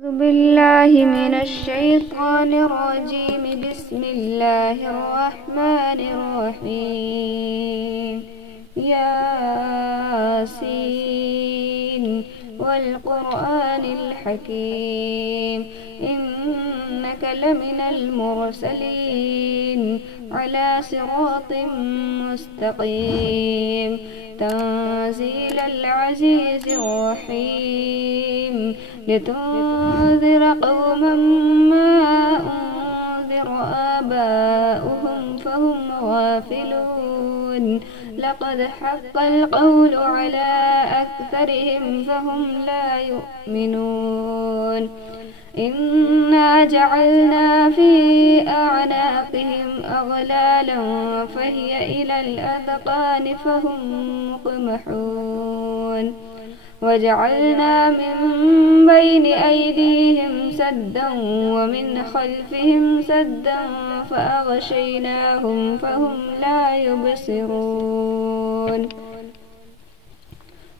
أعوذ بالله من الشيطان الرجيم. بسم الله الرحمن الرحيم. ياسين والقرآن الحكيم إنك لمن المرسلين على صراط مستقيم تنزيل العزيز الرحيم لتنذر قوما ما أنذر آباؤهم فهم غافلون لقد حق القول على أكثرهم فهم لا يؤمنون إنا جعلنا في أعناقهم أغلالا فهي إلى الأذقان فهم مقمحون وجعلنا من بين أيديهم سدا ومن خلفهم سدا فأغشيناهم فهم لا يبصرون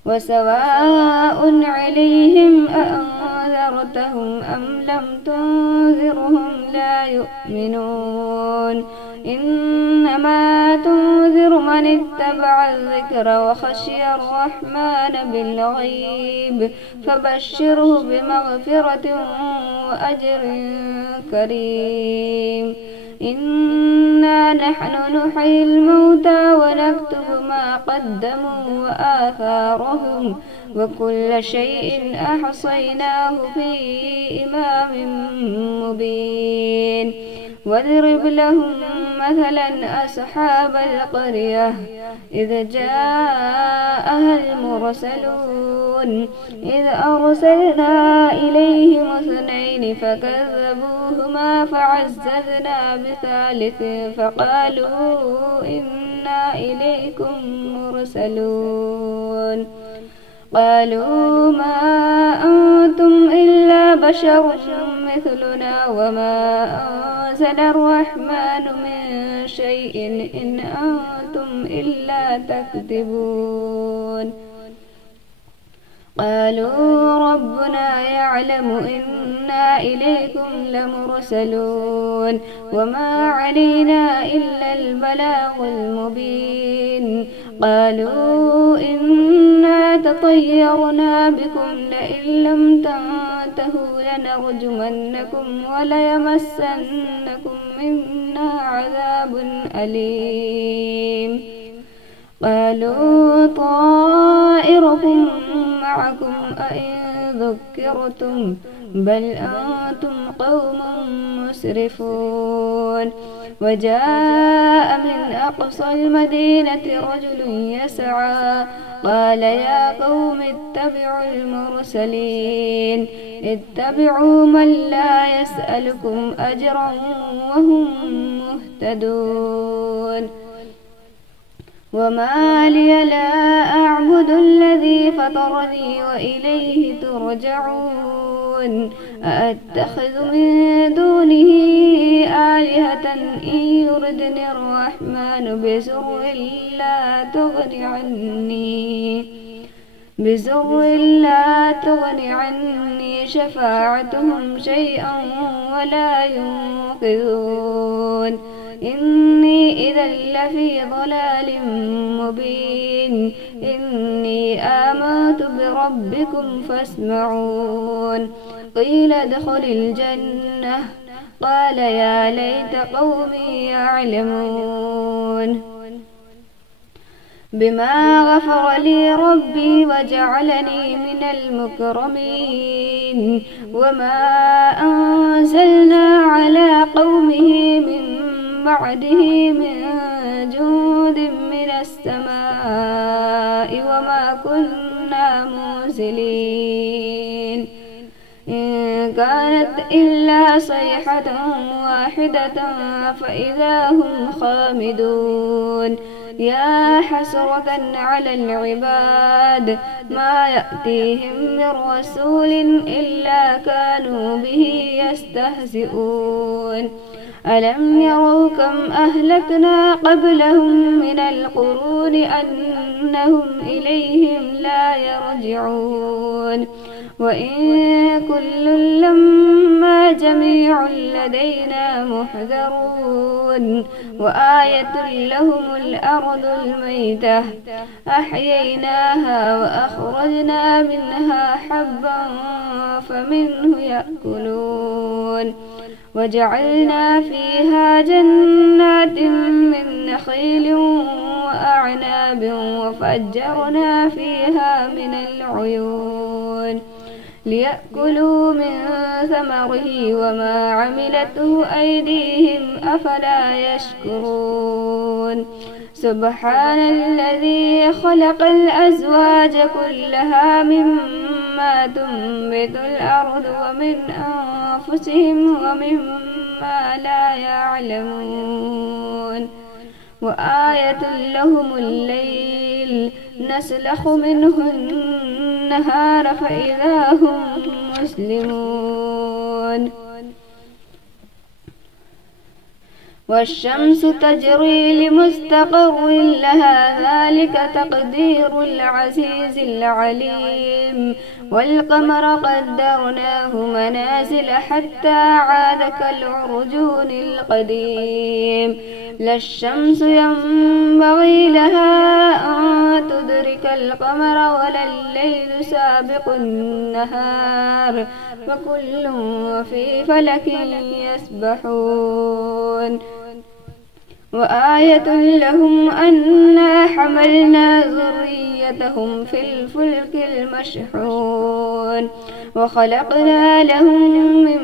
وسواء عليهم أأنذرتهم أم لم تنذرهم لا يؤمنون إنما تنذر من اتبع الذكر وخشي الرحمن بالغيب فبشره بمغفرة وأجر كريم إنا نحن نحيي الموتى ونكتب ما قدموا وآثارهم وكل شيء أحصيناه في إمام مبين واضرب لهم مثلا أصحاب القرية إذ جاءها المرسلون إذ أرسلنا إليهم اثنين فكذبوهما فعززنا بثالث فقالوا إنا إليكم مرسلون قالوا ما أنتم إلا بشر مثلنا وما أنزل الرحمن من شيء إن أنتم إلا تكذبون قالوا ربنا يعلم إنا إليكم لمرسلون وما علينا إلا البلاغ المبين قالوا إنا تطيرنا بكم لئن لم تنتهوا لنرجمنكم وليمسنكم منا عذاب أليم قالوا طائركم معكم أئن ذكرتم بل أنتم قوم مسرفون وجاء من أقصى المدينة رجل يسعى قال يا قوم اتبعوا المرسلين اتبعوا من لا يسألكم أجرا وهم مهتدون وما لي لا أعبد الذي فطرني وإليه ترجعون أأتخذ من دونه آلهة إن يردني الرحمن بزر لا تغن عني شفاعتهم شيئا ولا ينقذون إني إذا لفي ضلال مبين إني آمنت بربكم فاسمعون قيل ادخل الجنة قال يا ليت قومي يعلمون بما غفر لي ربي وجعلني من المكرمين وما أنزلنا على قومه من بعده من جود من السماء وما كنا منزلين إن كانت إلا صيحة واحدة فإذا هم خامدون يا حسرة على العباد ما يأتيهم من رسول إلا كانوا به يستهزئون ألم يروا كم أهلكنا قبلهم من القرون أنهم إليهم لا يرجعون وإن كل لما جميع لدينا محذرون وآية لهم الأرض الميتة أحييناها وأخرجنا منها حبا فمنه يأكلون وجعلنا فيها جنات من نخيل وأعناب وفجرنا فيها من العيون ليأكلوا من ثمره وما عملته أيديهم أفلا يشكرون سبحان الذي خلق الأزواج كلها مما تنبت الأرض ومن أنفسهم ومما لا يعلمون وآية لهم الليل نسلخ منه النهار فإذا هم مسلمون والشمس تجري لمستقر لها ذلك تقدير العزيز العليم والقمر قدرناه منازل حتى عاد كالعرجون القديم لا الشمس ينبغي لها أن تدرك القمر ولا الليل سابق النهار وكل في فلك يسبحون وآية لهم أنا حملنا ذريتهم في الفلك المشحون وخلقنا لهم من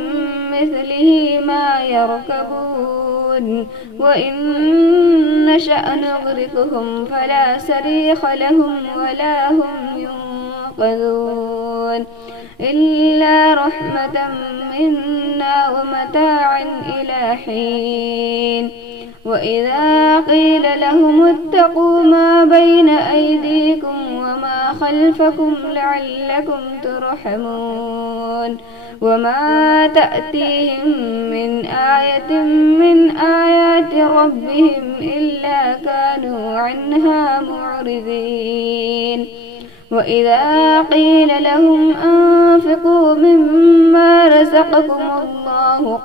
مثله ما يركبون وإن نشأ نغرقهم فلا صريخ لهم ولا هم ينقذون إلا رحمة منا ومتاعا إلى حين وإذا قيل لهم اتقوا ما بين أيديكم وما خلفكم لعلكم ترحمون وما تأتيهم من آية من آيات ربهم إلا كانوا عنها معرضين وإذا قيل لهم أنفقوا مما رزقكم الله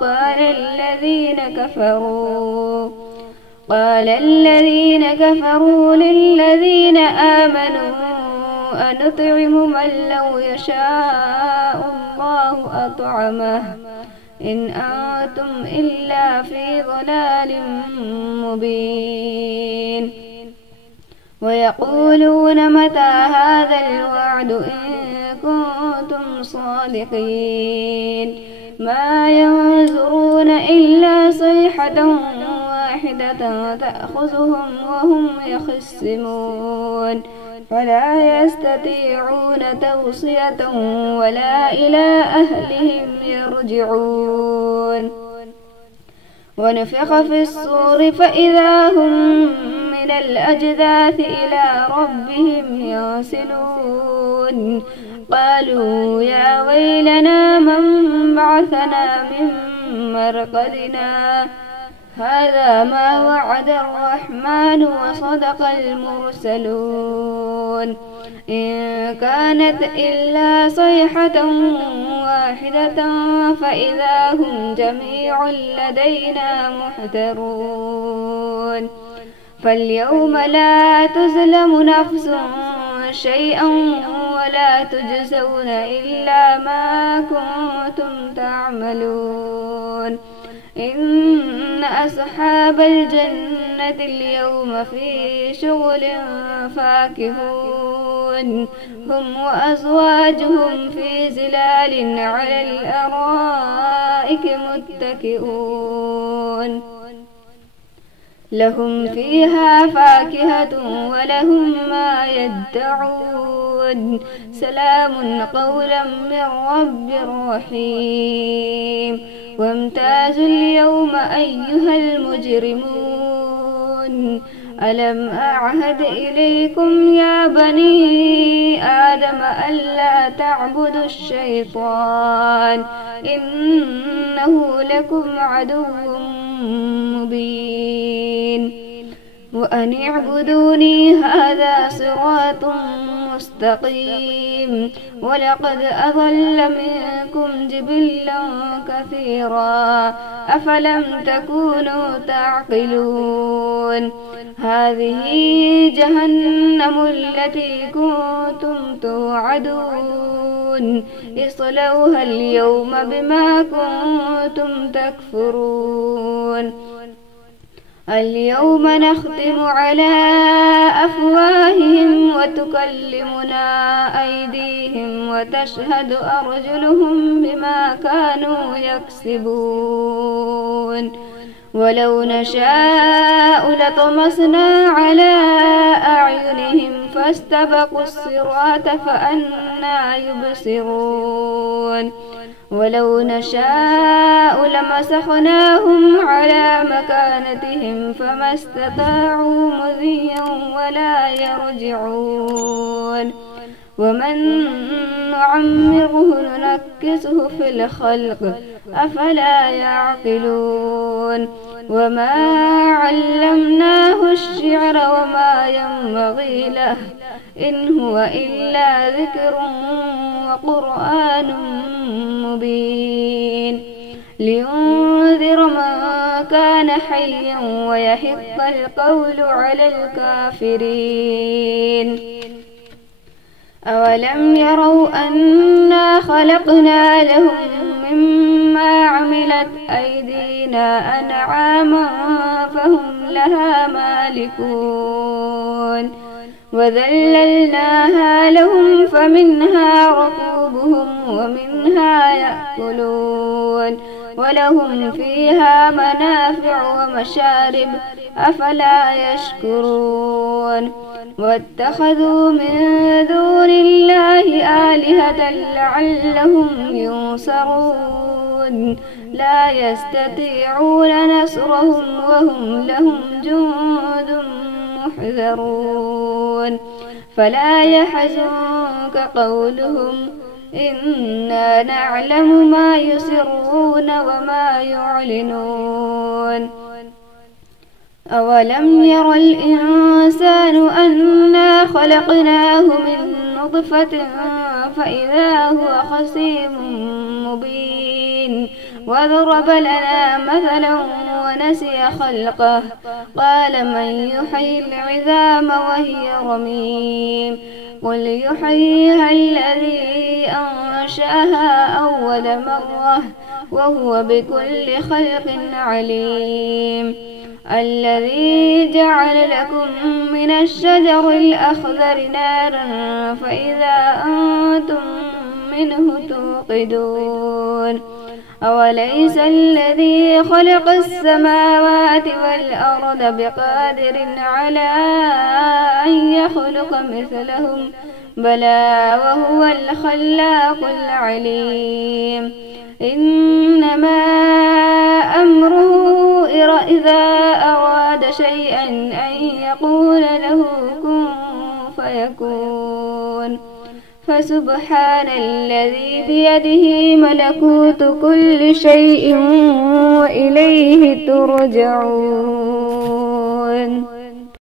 قال الذين كفروا للذين آمنوا أنطعم من لو يشاء الله أطعمه إن أنتم إلا في ضلال مبين ويقولون متى هذا الوعد إن كنتم صادقين ما ينظرون إلا صيحة واحدة تأخذهم وهم يخصمون فلا يستطيعون توصية ولا إلى أهلهم يرجعون ونفخ في الصور فإذا هم من الأجداث إلى ربهم ينسلون قالوا يا ويلنا من بعثنا من مرقدنا هذا ما وعد الرحمن وصدق المرسلون إن كانت إلا صيحة واحدة فإذا هم جميع لدينا محضرون فاليوم لا تظلم نفس شيئا ولا تجزون إلا ما كنتم تعملون إن أصحاب الجنة اليوم في شغل فاكهون هم وأزواجهم في ظلال على الأرائك متكئون لهم فيها فاكهة ولهم ما يدعون سلام قولا من رب رحيم وامتازوا اليوم أيها المجرمون ألم أعهد إليكم يا بني آدم ألا تعبدوا الشيطان إنه لكم عدو مبين وأن اعبدوني هذا صراط مستقيم ولقد أضل منكم جبلا كثيرا أفلم تكونوا تعقلون هذه جهنم التي كنتم توعدون اصلوها اليوم بما كنتم تكفرون اليوم نختم على أفواههم وتكلمنا أيديهم وتشهد أرجلهم بما كانوا يكسبون ولو نشاء لطمسنا على أعينهم فاستبقوا الصراط فأنى يبصرون ولو نشاء لمسخناهم على مكانتهم فما استطاعوا مضيا ولا يرجعون ومن نعمره ننكسه في الخلق أفلا يعقلون وما علمناه الشعر وما ينبغي له إن هو إلا ذكر وقرآن مبين لينذر من كان حيا ويحق القول على الكافرين أولم يروا أنا خلقنا لهم مما عملت أيدينا أنعاما فهم لها مالكون وذللناها لهم فمنها ركوبهم ومنها يأكلون ولهم فيها منافع ومشارب أفلا يشكرون واتخذوا من دون الله آلهة لعلهم ينصرون لا يستطيعون نصرهم وهم لهم جند محذرون فلا يحزنك قولهم إنا نعلم ما يسرون وما يعلنون أولم ير الإنسان أنا خلقناه من نطفة فإذا هو خصيم مبين وضرب لنا مثلا ونسي خلقه قال من يحيي العظام وهي رميم قل يحييها الذي أنشأها أول مرة وهو بكل خلق عليم الذي جعل لكم من الشجر الأخضر نارا فإذا أنتم منه توقدون أوليس الذي خلق السماوات والأرض بقادر على أن يخلق مثلهم بلى وهو الخلاق العليم إنما أمره إذا أراد شيئا أن يقول له كن فيكون فسبحان الذي بيده ملكوت كل شيء وإليه ترجعون.